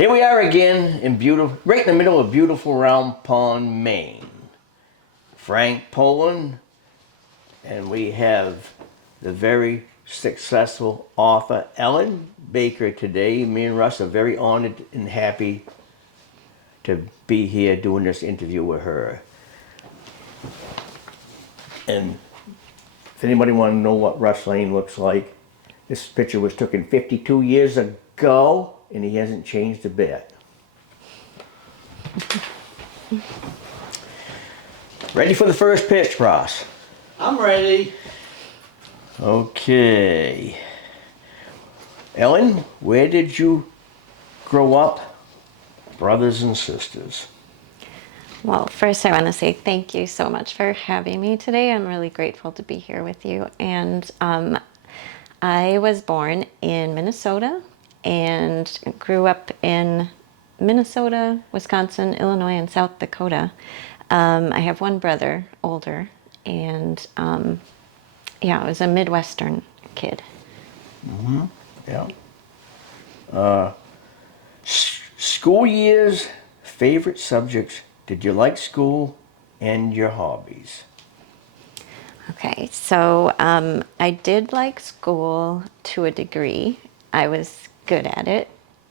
Here we are again in right in the middle of beautiful Round Pond, Maine. Frank Poland, and we have the very successful author Ellen Baker today. Me and Russ are very honored and happy to be here doing this interview with her. And if anybody want to know what Russ Lane looks like, this picture was taken 52 years ago, and he hasn't changed a bit. Ready for the first pitch, Ross? I'm ready. Okay. Ellen, where did you grow up, brothers and sisters? Well, first I want to say thank you so much for having me today. I'm really grateful to be here with you. And I was born in Minnesota and grew up in Minnesota, Wisconsin, Illinois, and South Dakota. I have one brother, older, and I was a Midwestern kid. Mm-hmm. Yeah. School years, favorite subjects. Did you like school and your hobbies? Okay, so I did like school to a degree. I was good at it.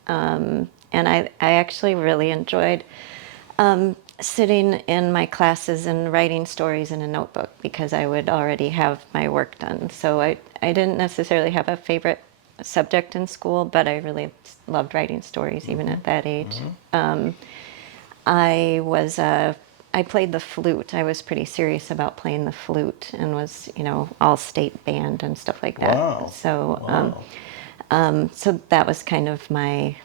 And I actually really enjoyed sitting in my classes and writing stories in a notebook because I would already have my work done. So I didn't necessarily have a favorite subject in school, but I really loved writing stories even at that age. Mm-hmm. I played the flute. I was pretty serious about playing the flute and was, all state band and stuff like that. Wow. So, so that was kind of my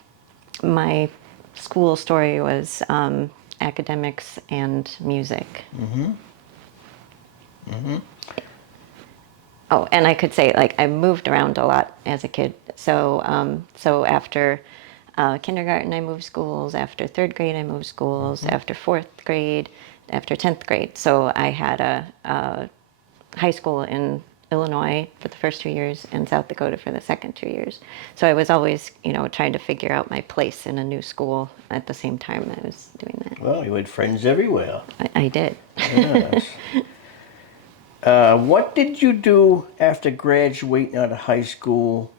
school story was academics and music. Mm-hmm. Mm-hmm. Oh, and I could say I moved around a lot as a kid. So, so after kindergarten, I moved schools. After third grade, I moved schools. Mm-hmm. After fourth grade, after 10th grade. So I had a high school in Illinois for the first 2 years and South Dakota for the second 2 years. So I was always, trying to figure out my place in a new school at the same time I was doing that. Well, you had friends everywhere. I did. Yes. What did you do after graduating out of high school,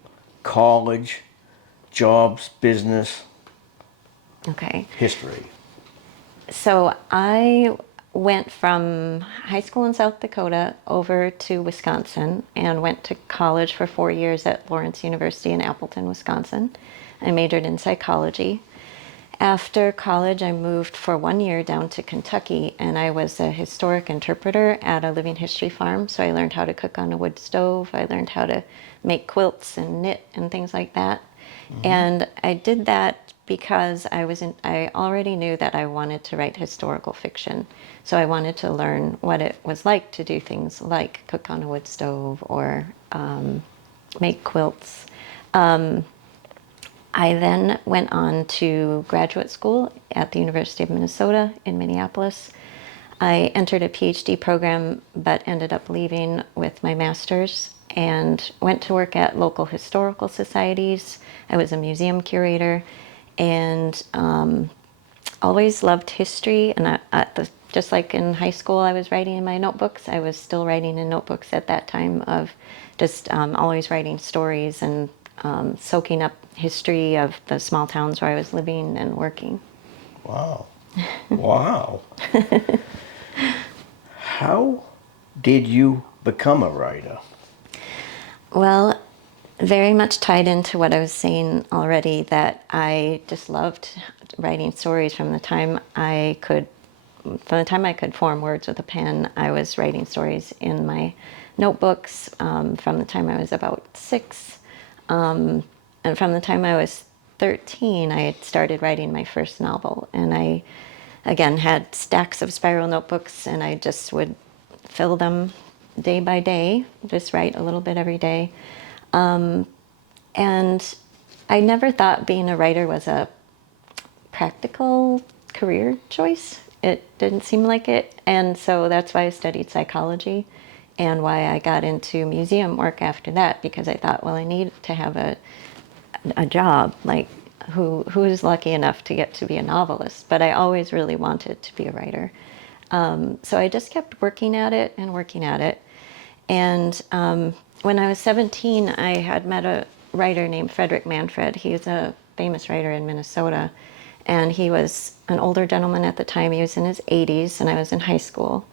college, jobs, business? Okay. History. So I went from high school in South Dakota over to Wisconsin and went to college for 4 years at Lawrence University in Appleton, Wisconsin. I majored in psychology. After college, I moved for 1 year down to Kentucky, and I was a historic interpreter at a living history farm. So I learned how to cook on a wood stove. I learned how to make quilts and knit and things like that. Mm-hmm. And I did that because I already knew that I wanted to write historical fiction. So I wanted to learn what it was like to do things like cook on a wood stove or make quilts. I then went on to graduate school at the University of Minnesota in Minneapolis. I entered a PhD program, but ended up leaving with my master's and went to work at local historical societies. I was a museum curator and always loved history. And just like in high school, I was writing in my notebooks. I was still writing in notebooks at that time of just always writing stories and soaking up history of the small towns where I was living and working. Wow. Wow. How did you become a writer? Well, very much tied into what I was saying already, that I just loved writing stories from the time I could form words with a pen. I was writing stories in my notebooks from the time I was about 6. And from the time I was 13, I had started writing my first novel. And I, again, had stacks of spiral notebooks, and I just would fill them day by day, just write a little bit every day. And I never thought being a writer was a practical career choice. It didn't seem like it. And so that's why I studied psychology and why I got into museum work after that, because I thought, well, I need to have a job, like who's lucky enough to get to be a novelist, but I always really wanted to be a writer. So I just kept working at it and working at it. And when I was 17, I had met a writer named Frederick Manfred. He's a famous writer in Minnesota. And he was an older gentleman at the time. He was in his 80s, and I was in high school.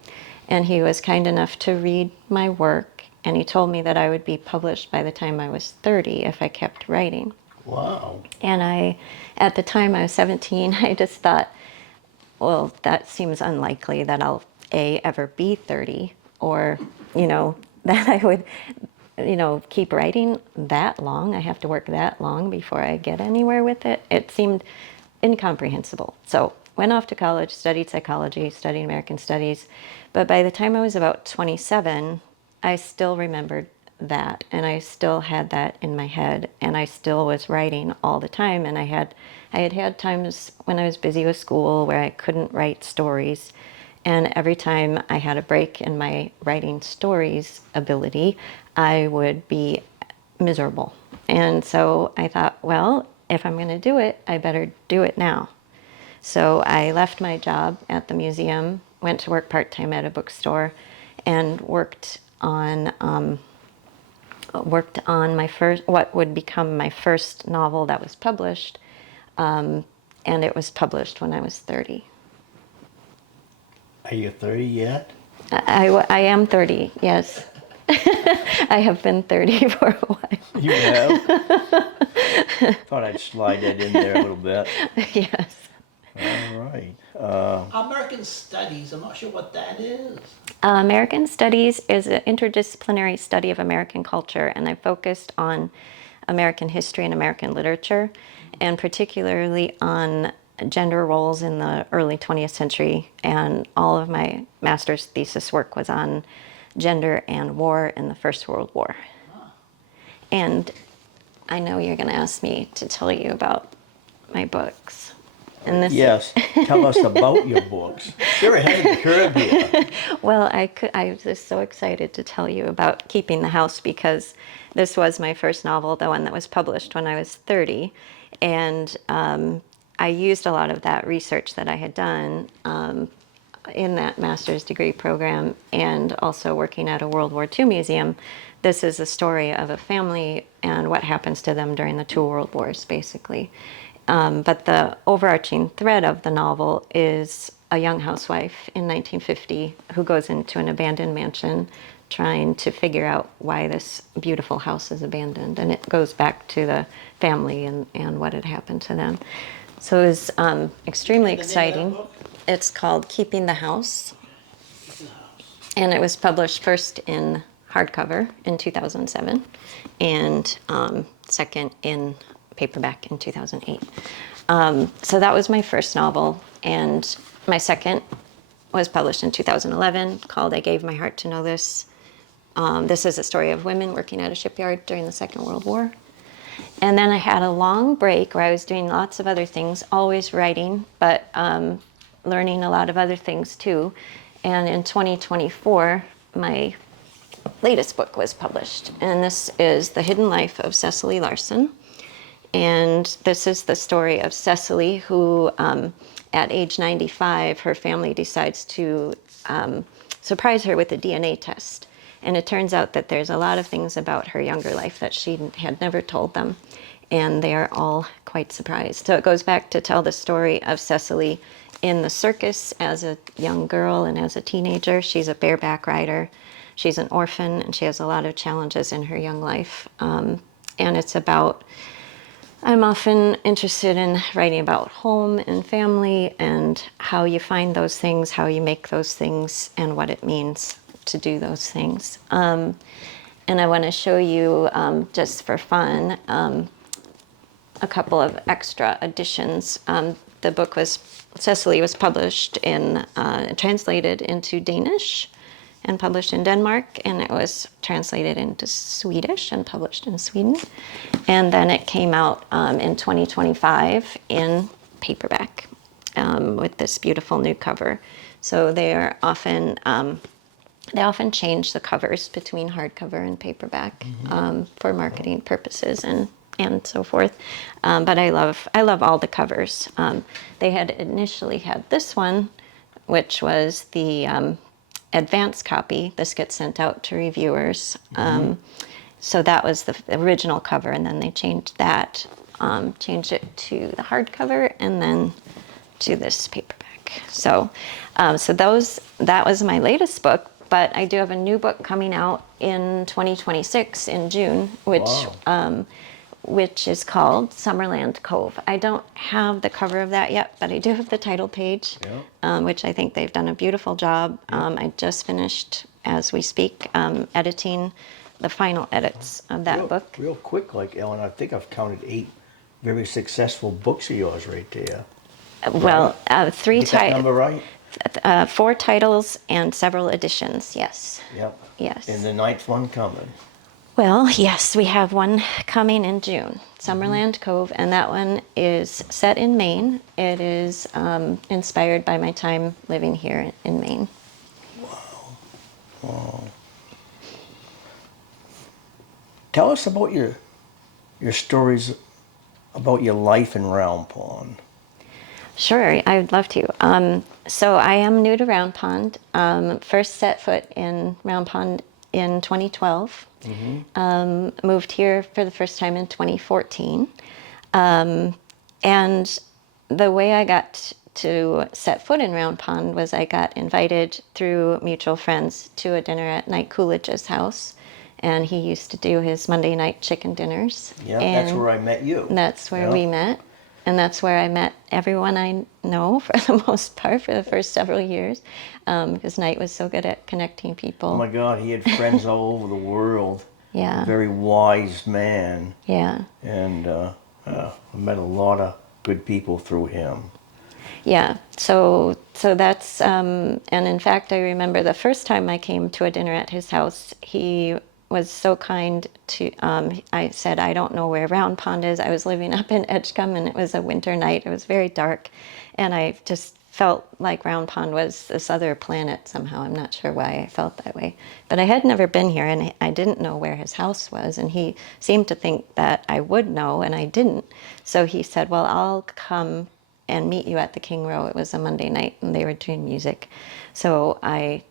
And he was kind enough to read my work. And he told me that I would be published by the time I was 30 if I kept writing. Wow. And at the time I was 17, I just thought, well, that seems unlikely that I'll ever be 30, or that I would keep writing that long. I have to work that long before I get anywhere with it. It seemed incomprehensible. So went off to college, studied psychology, studied American studies. But by the time I was about 27, I still remembered that, and I still had that in my head, and I still was writing all the time. And I had times when I was busy with school where I couldn't write stories, and every time I had a break in my writing stories ability, I would be miserable. And so I thought, well, if I'm going to do it, I better do it now. So I left my job at the museum, went to work part-time at a bookstore, and worked on my first, what would become my first novel that was published, and it was published when I was 30. Are you 30 yet? I am 30, yes. I have been 30 for a while. You have? Thought I'd slide that in there a little bit. Yes. All right. American Studies, I'm not sure what that is. American Studies is an interdisciplinary study of American culture, and I focused on American history and American literature, and particularly on gender roles in the early 20th century. And all of my master's thesis work was on gender and war in the First World War. And I know you're going to ask me to tell you about my books. And this Yes. Tell us about your books. You're ahead of the curve here. Well, I was just so excited to tell you about Keeping the House, because this was my first novel, the one that was published when I was 30. And I used a lot of that research that I had done in that master's degree program, and also working at a World War II museum. This is a story of a family and what happens to them during the two world wars, basically. But the overarching thread of the novel is a young housewife in 1950 who goes into an abandoned mansion trying to figure out why this beautiful house is abandoned. And it goes back to the family and what had happened to them. So it was extremely exciting. It's called Keeping the House. And it was published first in hardcover in 2007 and second in paperback in 2008. So that was my first novel. And my second was published in 2011 called I Gave My Heart to Know This. This is a story of women working at a shipyard during the Second World War. And then I had a long break where I was doing lots of other things, always writing, but learning a lot of other things too. And in 2024, my latest book was published. And this is The Hidden Life of Cecily Larson. And this is the story of Cecily, who at age 95, her family decides to surprise her with a DNA test. And it turns out that there's a lot of things about her younger life that she had never told them. And they are all quite surprised. So it goes back to tell the story of Cecily in the circus as a young girl and as a teenager. She's a bareback rider. She's an orphan, and she has a lot of challenges in her young life. And it's about, I'm often interested in writing about home and family and how you find those things, how you make those things, and what it means to do those things. And I want to show you, just for fun, a couple of extra additions. The book Cecily was published translated into Danish and published in Denmark, and it was translated into Swedish and published in Sweden. And then it came out in 2025 in paperback with this beautiful new cover. So they often change the covers between hardcover and paperback for marketing purposes and and so forth. But I love all the covers. They had initially had this one, which was the advanced copy. This gets sent out to reviewers. So that was the original cover, and then they changed that, changed it to the hardcover, and then to this paperback. So, that was my latest book. But I do have a new book coming out in 2026 in June, Wow. which is called Summerland Cove. I don't have the cover of that yet, but I do have the title page, which I think they've done a beautiful job. I just finished, as we speak, editing the final edits of that book. Real quick, like Ellen, I think I've counted 8 very successful books of yours right there. Well, Get that number right? 4 titles and several editions, yes. Yep. Yes. And the 9th one coming. Well, yes, we have one coming in June, Summerland Cove, and that one is set in Maine. It is inspired by my time living here in Maine. Wow. Tell us about your stories about your life in Round Pond. Sure, I would love to. So I am new to Round Pond. First set foot in Round Pond in 2012. Moved here for the first time in 2014. And the way I got to set foot in Round Pond was I got invited through mutual friends to a dinner at Knight Coolidge's house. And he used to do his Monday night chicken dinners. Yeah, and that's where I met you. That's where we met. And that's where I met everyone I know for the most part for the first several years, because Knight was so good at connecting people. Oh my God, he had friends all over the world. Yeah. A very wise man. Yeah. And I met a lot of good people through him. Yeah. So that's, and in fact, I remember the first time I came to a dinner at his house, he was so kind to, I said, I don't know where Round Pond is. I was living up in Edgecombe and it was a winter night. It was very dark. And I just felt like Round Pond was this other planet somehow. I'm not sure why I felt that way. But I had never been here and I didn't know where his house was. And he seemed to think that I would know and I didn't. So he said, well, I'll come and meet you at the King Row. It was a Monday night and they were doing music. So I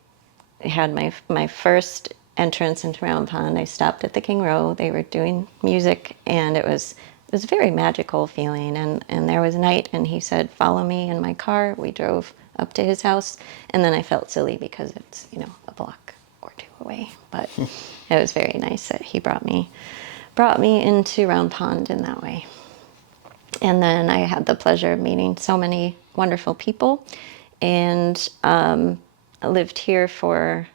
had my first entrance into Round Pond. I stopped at the King Row. They were doing music, and it was a very magical feeling. And there was Knight, and he said, "Follow me in my car." We drove up to his house, and then I felt silly because it's a block or 2 away. But it was very nice that he brought me into Round Pond in that way. And then I had the pleasure of meeting so many wonderful people, and I lived here for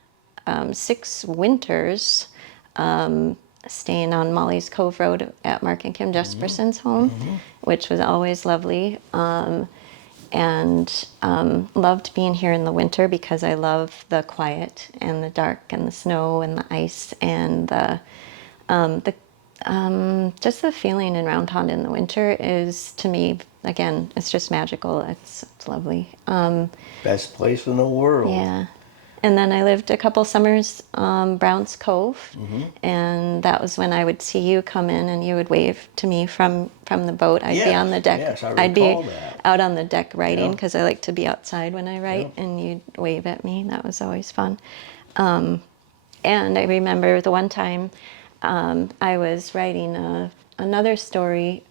6 winters, staying on Molly's Cove Road at Mark and Kim Jesperson's home, which was always lovely. And loved being here in the winter because I love the quiet and the dark and the snow and the ice and just the feeling in Round Pond in the winter is, to me, again, it's just magical. It's lovely. Best place in the world. Yeah. And then I lived a couple summers Browns Cove, and that was when I would see you come in and you would wave to me from the boat. I'd be on the deck. Yes, I I'd be recall that. out on the deck writing Yeah. because I like to be outside when I write, and you'd wave at me. That was always fun. And I remember the one time I was writing another story,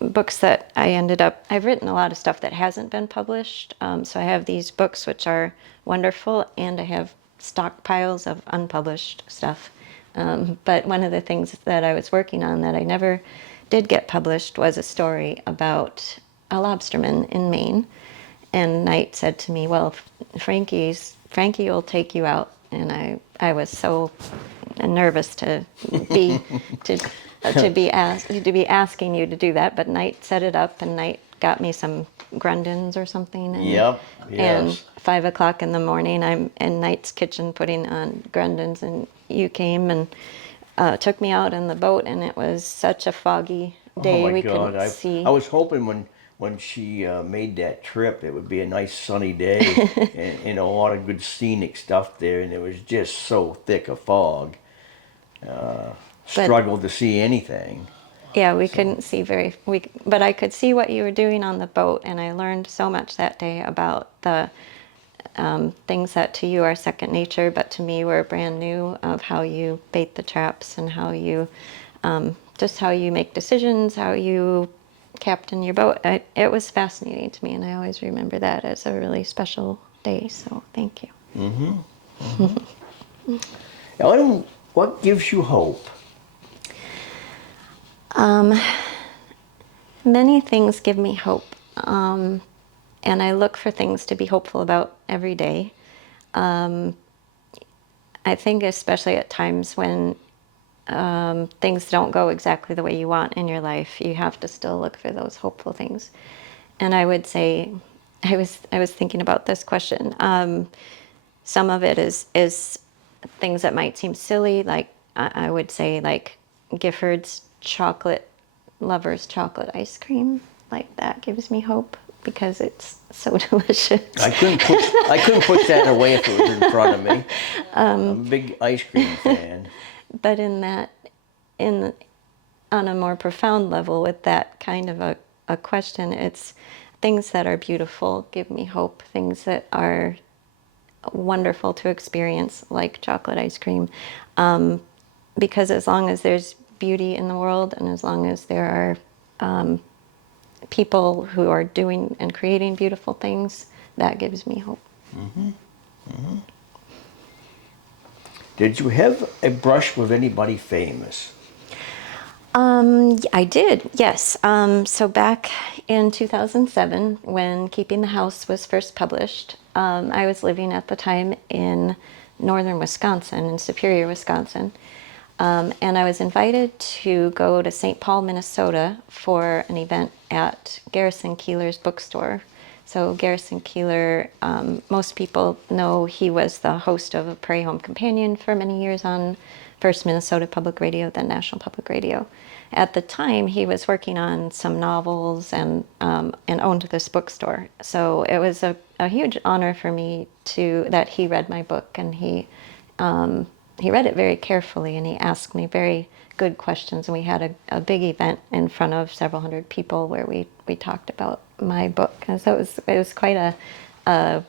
books that I've written a lot of stuff that hasn't been published. So I have these books which are wonderful, and I have stockpiles of unpublished stuff. But one of the things that I was working on that I never did get published was a story about a lobsterman in Maine. And Knight said to me, well, Frankie will take you out. And I was so nervous to be asking you to do that, but Knight set it up, and Knight got me some Grundens or something. And, Yep. And Yes. 5 o'clock in the morning, I'm in Knight's kitchen putting on Grundens, and you came and took me out on the boat, and it was such a foggy day. Oh my we God! couldn't see. I was hoping when she made that trip, it would be a nice sunny day and a lot of good scenic stuff there, and it was just so thick of fog. Struggled to see anything. Yeah, we couldn't see but I could see what you were doing on the boat, and I learned so much that day about the things that to you are second nature, but to me were brand new, of how you bait the traps and how you, just how you make decisions, how you captain your boat. It was fascinating to me, and I always remember that as a really special day, so thank you. Ellen, what gives you hope? Many things give me hope, and I look for things to be hopeful about every day. I think especially at times when things don't go exactly the way you want in your life, you have to still look for those hopeful things. And I would say, I was thinking about this question. Some of it is things that might seem silly, like I would say like Gifford's chocolate lovers chocolate ice cream. Like that gives me hope because it's so delicious. I couldn't push that away if it was in front of me. I'm a big ice cream fan. But in on a more profound level, with that kind of a question, it's things that are beautiful give me hope. Things that are wonderful to experience, like chocolate ice cream. Because as long as there's beauty in the world, and as long as there are people who are doing and creating beautiful things, that gives me hope. Did you have a brush with anybody famous? I did, yes. So back in 2007, when Keeping the House was first published, I was living at the time in northern Wisconsin, in Superior, Wisconsin. And I was invited to go to St. Paul, Minnesota for an event at Garrison Keillor's bookstore. So Garrison Keillor, most people know he was the host of a Prairie Home Companion for many years on first Minnesota Public Radio, then National Public Radio. At the time, he was working on some novels and owned this bookstore. So it was a huge honor for me that he read my book, and he read it very carefully, and he asked me very good questions. And we had a big event in front of several hundred people where we talked about my book. And so it was quite a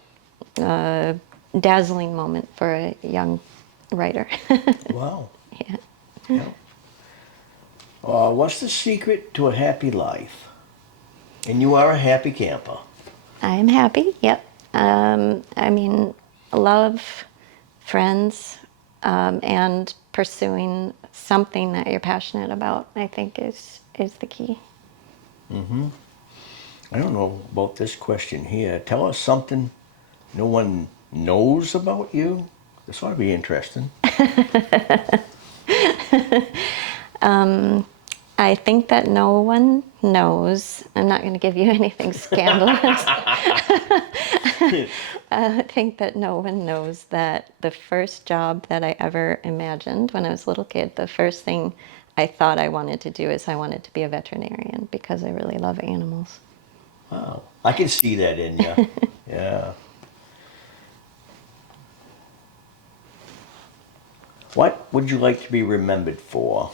dazzling moment for a young writer. Wow. Yeah. Yeah. What's the secret to a happy life? And you are a happy camper. I'm happy, yep. I mean, love, friends, and pursuing something that you're passionate about, I think is the key. I don't know about this question here. Tell us something no one knows about you. This ought to be interesting. I think that no one knows. I'm not going to give you anything scandalous. I think that no one knows that the first job that I ever imagined when I was a little kid, the first thing I thought I wanted to do is I wanted to be a veterinarian because I really love animals. Wow. I can see that in you. Yeah. What would you like to be remembered for?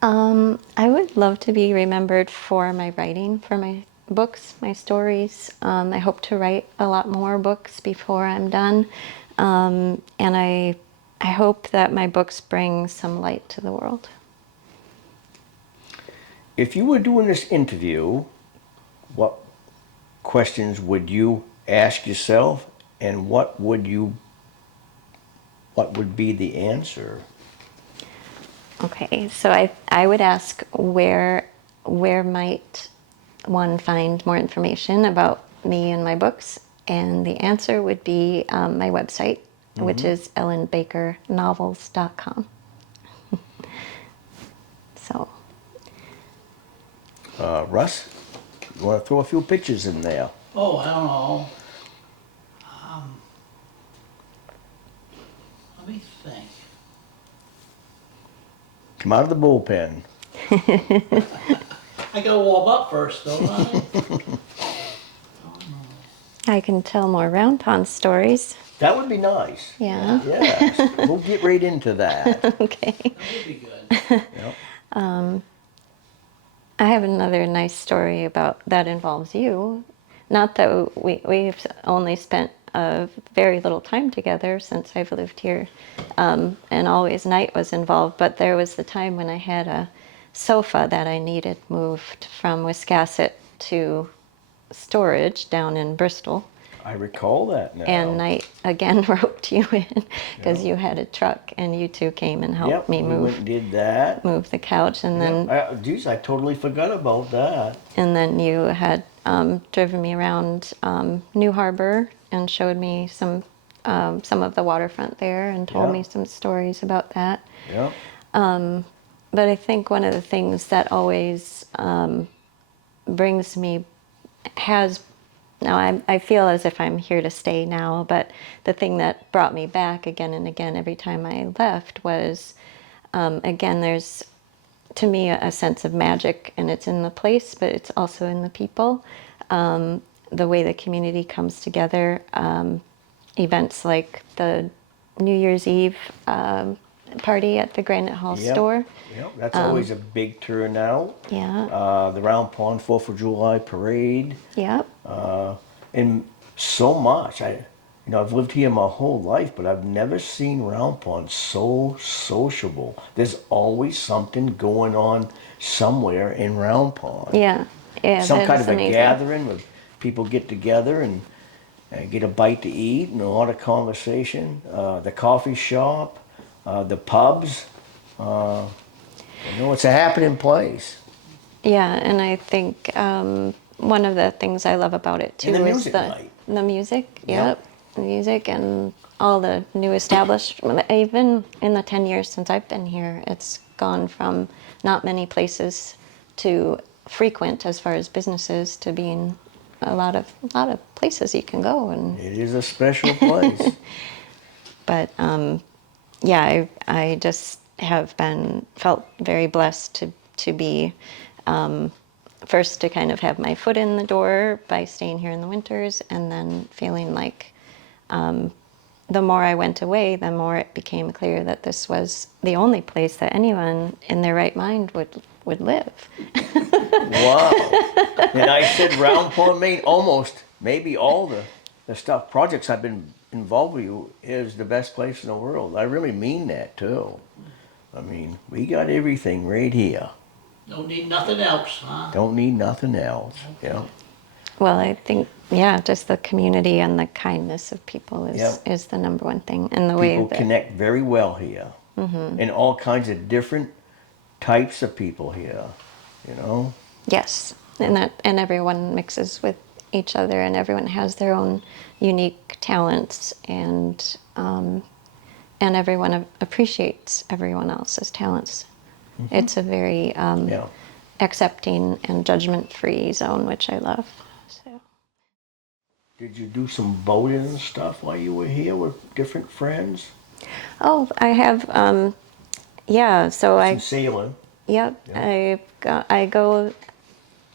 I would love to be remembered for my writing, for my books, my stories. I hope to write a lot more books before I'm done. And I hope that my books bring some light to the world. If you were doing this interview, what questions would you ask yourself, and what would be the answer? Okay, so I would ask where might one find more information about me and my books, and the answer would be my website, which is ellenbakernovels.com. So, Russ, you want to throw a few pictures in there? Oh, I don't know. Let me think. Come out of the bullpen. I gotta warm up first, don't I? I can tell more round pond stories. That would be nice. Yeah. Yes. We'll get right into that. Okay. That would be good. Yep. I have another nice story about that involves you. Not that we've only spent a very little time together since I've lived here, and always Night was involved, but there was the time when I had a sofa that I needed moved from Wiscasset to storage down in Bristol. I recall that now. And Night again roped you in because Yeah. you had a truck, and you two came and helped Yep, me we went and did that. move the couch, and then Geez, I totally forgot about that. you had driven me around New Harbor and showed me some of the waterfront there and told Yeah. me some stories about that. Yep. But I think one of the things that always brings me has now I feel as if I'm here to stay now, but the thing that brought me back again and again every time I left was again, there's to me a sense of magic, and it's in the place, but it's also in the people. The way the community comes together, events like the New Year's Eve party at the Granite Hall Yep. store. Yep. That's always a big turnout. Yeah. The Round Pond 4th of July parade. Yep. And so much. I've lived here my whole life, but I've never seen Round Pond so sociable. There's always something going on somewhere in Round Pond. Yeah. Yeah. Some that kind is of a amazing. gathering where people get together and get a bite to eat and a lot of conversation. The coffee shop, the pubs. It's a happening place. Yeah, and I think one of the things I love about it too And the is music night. the music. Yep. Yep, the music and all the new established. Even in the 10 years since I've been here, it's gone from not many places to frequent as far as businesses to being a lot of places you can go. And It is a special place. but yeah, I just have felt very blessed to be first to kind of have my foot in the door by staying here in the winters, and then feeling like the more I went away, the more it became clear that this was the only place that anyone in their right mind would live. Wow. And I said Round Pond, Maine, almost, maybe all the stuff, projects I've been involved with you is the best place in the world. I really mean that too. I mean, we got everything right here. Don't need nothing else, huh? Don't need nothing else. Yeah. Well, I think, yeah, just the community and the kindness of people Yep. is the number one thing, and the People way that connect very well here. And all kinds of different types of people here, yes, and everyone mixes with each other, and everyone has their own unique talents, and everyone appreciates everyone else's talents. It's a very Yeah. accepting and judgment-free zone, which I love. So. Did you do some boating and stuff while you were here with different friends? Oh, I have. Yeah, so Some sailing. Yep, Yeah. I go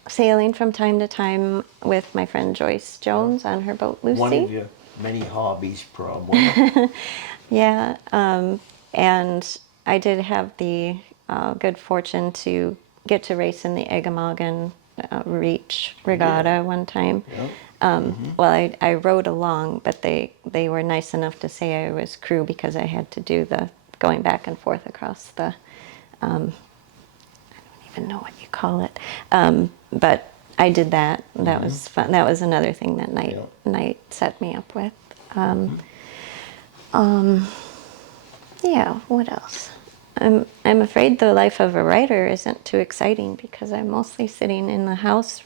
sailing from time to time with my friend Joyce Jones on her boat Lucy. One of your many hobbies, probably. Yeah, and I did have the good fortune to get to race in the Eggemogan Reach Regatta one time. Yeah. Well, I rode along, but they were nice enough to say I was crew because I had to do the going back and forth across the, I don't even know what you call it, but I did that. That was fun. That was another thing that Night set me up with. Yeah, what else? I'm afraid the life of a writer isn't too exciting because I'm mostly sitting in the house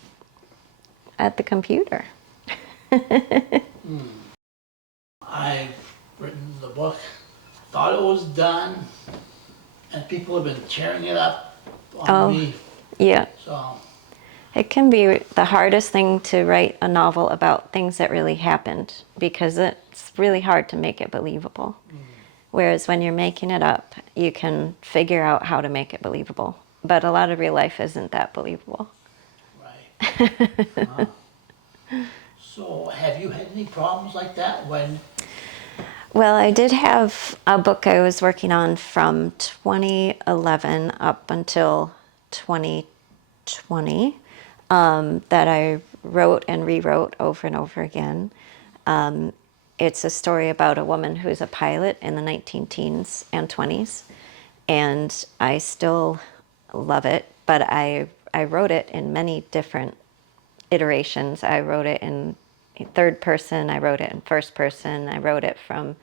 at the computer. I've written the book, thought it was done, and people have been tearing it up on me. Yeah. So, It can be the hardest thing to write a novel about things that really happened because it's really hard to make it believable. Whereas when you're making it up, you can figure out how to make it believable. But a lot of real life isn't that believable. right. So, have you had any problems like that when Well, I did have a book I was working on from 2011 up until 2020 that I wrote and rewrote over and over again. It's a story about a woman who's a pilot in the 19 teens and 20s, and I still love it, but I wrote it in many different iterations. I wrote it in third person, I wrote it in first person, I wrote it from,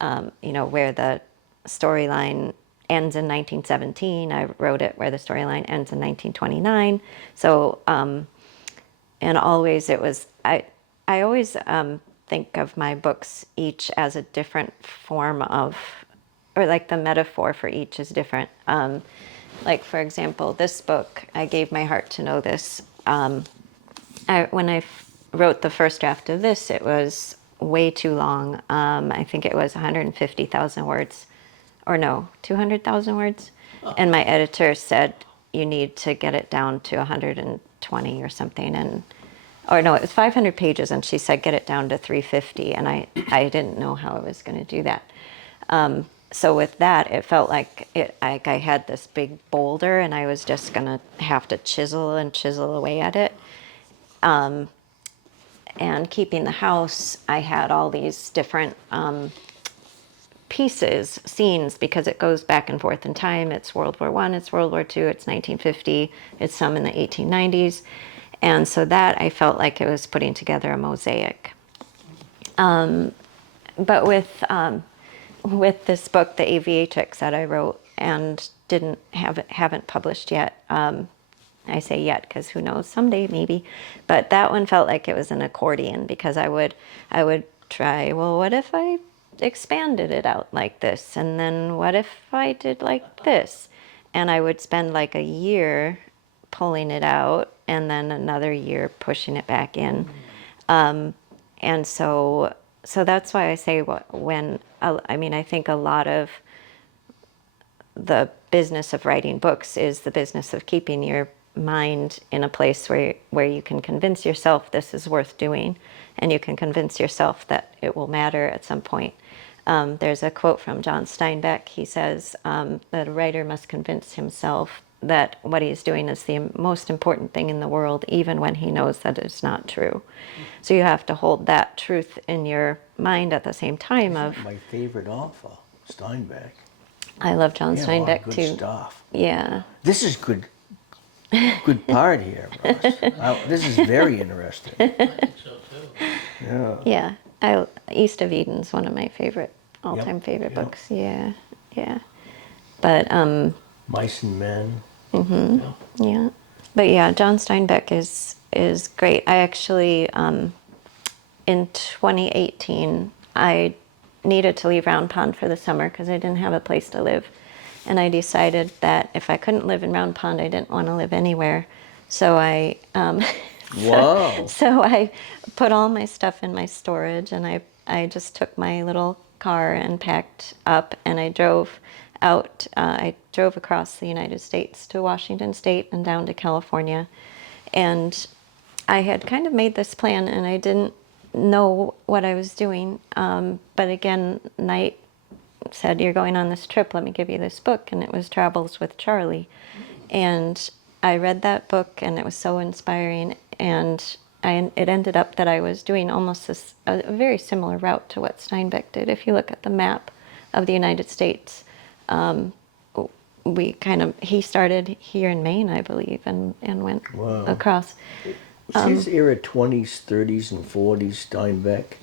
where the storyline ends in 1917. I wrote it where the storyline ends in 1929. So, and always it was, I always think of my books each as a different form of, or like the metaphor for each is different. Like, for example, this book, I Gave My Heart to Know This. When I wrote the first draft of this, it was way too long. I think it was 150,000 words, or no, 200,000 words. And my editor said, you need to get it down to 120 or something. Or no, it was 500 pages, and she said, get it down to 350. And I didn't know how I was going to do that. So with that, it felt like I had this big boulder, and I was just going to have to chisel and chisel away at it. And keeping the house, I had all these different pieces, scenes, because it goes back and forth in time. It's World War I, it's World War II, it's 1950, it's some in the 1890s. And so that I felt like it was putting together a mosaic. But with this book, the Aviatrix that I wrote and haven't published yet, I say yet because who knows, someday maybe. But that one felt like it was an accordion, because I would try, well, what if I expanded it out like this? And then what if I did like this? And I would spend like a year pulling it out and then another year pushing it back in. And so that's why I say I think a lot of the business of writing books is the business of keeping your mind in a place where you can convince yourself this is worth doing, and you can convince yourself that it will matter at some point. There's a quote from John Steinbeck. He says that a writer must convince himself that what he's doing is the most important thing in the world, even when he knows that it's not true. So you have to hold that truth in your mind at the same time. My favorite author, Steinbeck. I love John Yeah, a lot of Steinbeck good too. stuff. Yeah. This is good part here, Ross. This is very interesting. I think so too. Yeah. Yeah. East of Eden's one of my all-time favorite yep. books. Yeah. Yeah. But Mice and Men. Yeah. yeah. But yeah, John Steinbeck is great. I actually in 2018 I needed to leave Round Pond for the summer because I didn't have a place to live. And I decided that if I couldn't live in Round Pond, I didn't want to live anywhere. So I Wow. so I put all my stuff in my storage, and I just took my little car and packed up, and I drove out. I drove across the United States to Washington State and down to California. And I had kind of made this plan, and I didn't know what I was doing. But again, Knight said, you're going on this trip, let me give you this book. And it was Travels with Charlie. And I read that book, and it was so inspiring. And it ended up that I was doing almost a very similar route to what Steinbeck did. If you look at the map of the United States, he started here in Maine, I believe, and went Wow. across. Was his era 20s, 30s, and 40s, Steinbeck?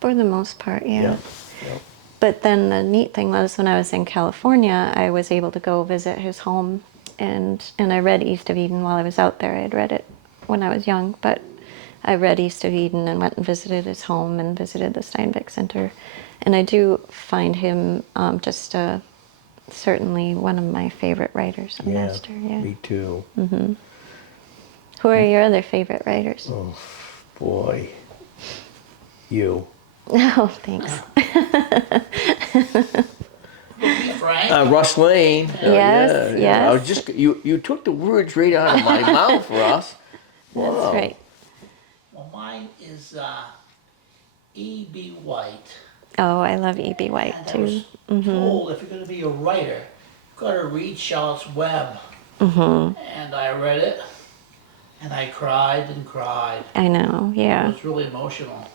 For the most part, yeah. Yep. But then the neat thing was, when I was in California, I was able to go visit his home, and I read East of Eden while I was out there. I had read it when I was young, but I read East of Eden and went and visited his home and visited the Steinbeck Center. And I do find him certainly one of my favorite writers, a master. Yeah. Me too. Who are your other favorite writers? Oh, boy. You. Oh, thanks. Frank? Russ Lane. Yes, yes. I was just you took the words right out of my mouth, Russ. Wow. That's right. Well, mine is E.B. White. Oh, I love E.B. White And I too. was told if you're going to be a writer, you've got to read Charlotte's Web. And I read it, and I cried and cried. I know, It yeah. was really emotional.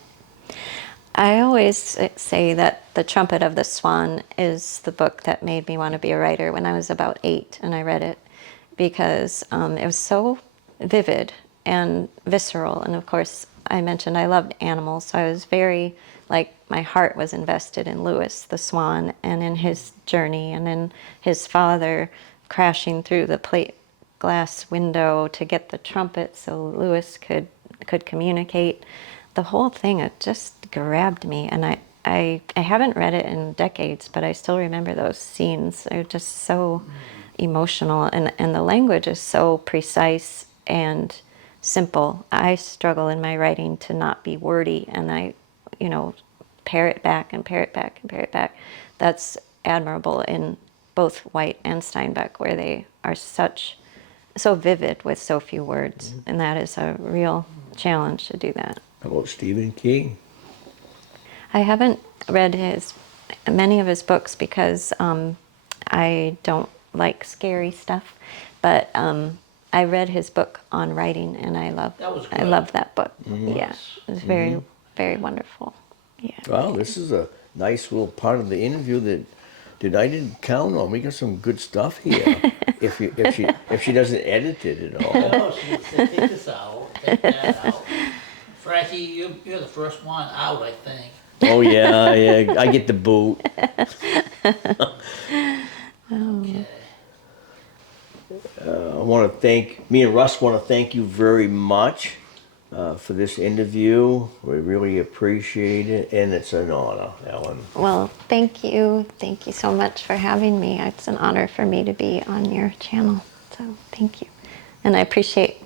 I always say that The Trumpet of the Swan is the book that made me want to be a writer when I was about 8 and I read it because it was so vivid and visceral. And of course, I mentioned I loved animals, so I was very, like, my heart was invested in Lewis the swan and in his journey and in his father crashing through the plate glass window to get the trumpet so Lewis could communicate. The whole thing, it just grabbed me, and I haven't read it in decades, but I still remember those scenes. They're just so emotional, and the language is so precise and simple. I struggle in my writing to not be wordy, and I, pare it back and pare it back and pare it back. That's admirable in both White and Steinbeck, where they are so vivid with so few words, and that is a real challenge to do that. How about Stephen King? I haven't read many of his books because I don't like scary stuff, but I read his book on writing, and That was I good. loved that book. Yeah, it was very very wonderful. Yeah. Well, this is a nice little part of the interview that I didn't count on. We got some good stuff here. if she doesn't edit it at all. No, she would say, take this out, take that out. Frankie, you're the first one out, I think. Oh yeah, I get the boot. Okay. Me and Russ want to thank you very much for this interview. We really appreciate it, and it's an honor, Ellen. Well, thank you. Thank you so much for having me. It's an honor for me to be on your channel. So thank you. And I appreciate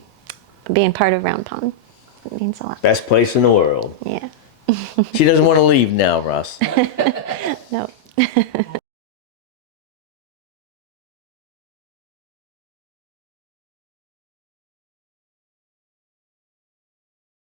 being part of Round Pond. It means a lot. Best place in the world. Yeah. She doesn't want to leave now, Russ. No.